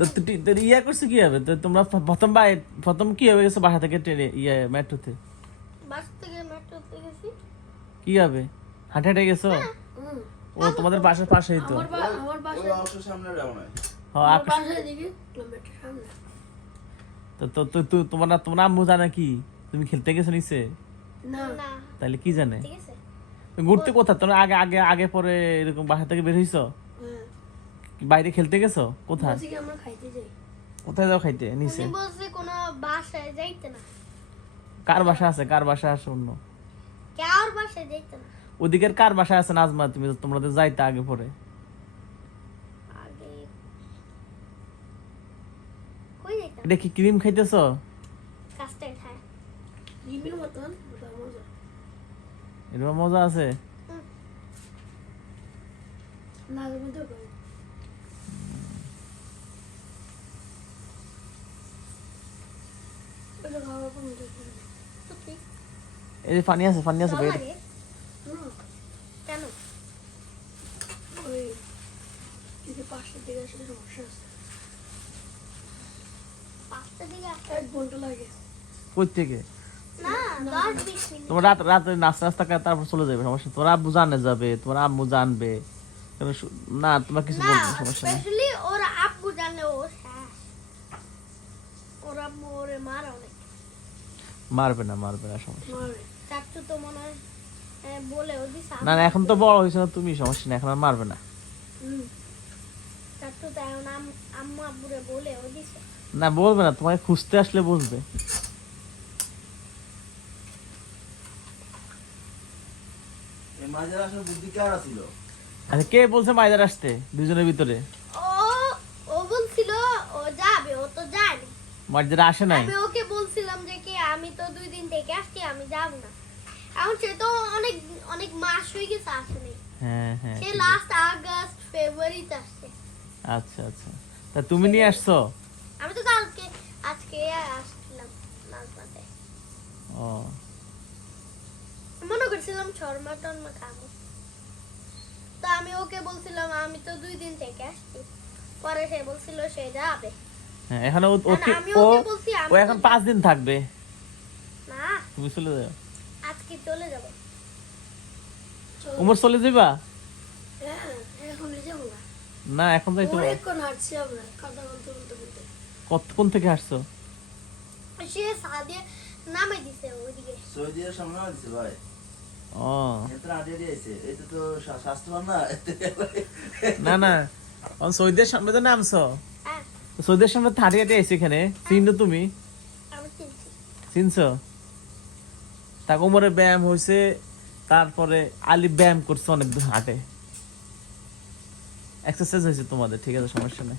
তো ইয়া করছো কি হবে? তো তোমরা প্রথম কি হবে গেছো বাসা থেকে ট্রেনে মেট্রোতে? বাসা থেকে মেট্রোতে গেছি। কি হবে? হাঁটে হাঁটে গেছো? ও তোমাদের বাসার পাশেই তো। আমার বাসা সামনে রাও না। হ্যাঁ, আমার বাসার দিকে কিলোমিটার সামনে। তো তোমার আম্মু জানে কি তুমি খেলতে গেছো নিচে? না না তাহলে কি জানে? ঠিক আছে ঘুরতে কোথা? তোমরা আগে আগে আগে পরে এরকম বাসা থেকে বের হইছো? হ্যাঁ বাইরে খেলতে গেছো? কোথায়? বলছি কি আমরা খাইতে যাই। কোথায় যাও খাইতে? নিচে? উনি বলছে কোনো বাসায় যাইতে না, কার বাসা আছে? কার বাসা আছে অন্য? কার বাসায় যাইতে না। ওদিকের কার বাসা আছে নাজমা? তোমরা তো যাইতে আগে পরে। আগে কই যাইতাম? এটা কি ক্রিম খাইতেছো? কাস্টার্ড খায়। ডিমের মতন ওটা মজা। এরকম মজা আছে? মাঝে মধ্যে খাই। ওটা খাওয়ার পর মজা করে। সত্যি এই যে পানি আছে ভালো বাইরে। লাগে কেন? ওই যদি 5টা দিকে আসলে সমস্যা আছে। 5টা দিকে আসতে 1 ঘন্টা লাগে। কই থেকে? না 10-20 মিনিট। তোমার রাতে নাস্তা খায় তারপর চলে যাবে, সমস্যা। তোমার আব্বু জানে যাবে, তোমার আম্মু জানবে। না তোমার কিছু না বলবে, সমস্যা নেই। স্পেশালি ওর আব্বু জানলে ও শেষ। ওর আব্বু ওরে মার অনেক। মারবে না সমস্যা। মারে। চাচ্চু তো মনে হয় বলেও দিছে। না না, এখন তো বড় হয়েছে না তুমি, সমস্যা নেই, এখন আর মারবে না। চাচ্চু তো এখন আম্মু আব্বুরে বলেও দিছে। না বলবে না, তোমাকে খুঁজতে আসলে বলবে। এই মাঝের আসার বুদ্ধি কার ছিল? আচ্ছা, কে বলছে মাইদার আসতে দুজনের ভিতরে? ও ও বলছিল ও যাবে, ও তো যায়নি। মাইদার আসে নাই? আমি ওকে বলছিলাম যে কি আমি তো 2 দিন থেকে আসছি, আমি যাব না। এখন সে তো অনেক অনেক মাস হয়ে গেছে আসেনি। হ্যাঁ হ্যাঁ, সে ঠিক আছে। লাস্ট আগস্ট ফেব্রুয়ারিতে আসছে। আচ্ছা আচ্ছা, তা তুমি নিয়ে আসছো? আমি তো আজকে আসলাম নাজমাতে। ও মনে করছিলাম শর্মা টর্মা খাবো, তো আমি ওকে বলছিলাম আমি তো 2 দিন থেকে আসছি। পরে সে বলছিল সে যাবে। হ্যাঁ, এখন আমি ওকে বলছি ও এখন 5 দিন থাকবে। না তুমি চলে যাও। আজকে চলে যাব। উমর চলে যাবা? হ্যাঁ এখন যাবো না। না এখন যাইতো। অনেকক্ষণ হাঁটছি আমরা কথা বলতে বলতে। কতক্ষণ থেকে আসছো? সে সাদিয়া নামে দিছে ওইদিকে। সৌদির সামনে আছে ভাই। ও এত আগে দিয়েছে। এটা তো স্বাস্থ্যবান না। না না, সৌদির সামনে তো নামছো। হ্যাঁ সৌদির সামনে হাঁটি হাঁটি আইছো এখানে, চিনো তুমি? আমি চিনছি। চিনছো? তা কোমরে ব্যায়াম হয়েছে, তারপরে আলি ব্যায়াম করছে অনেক দূর হাঁটে। এক্সারসাইজ হয়েছে তোমাদের, ঠিক আছে, সমস্যা নেই।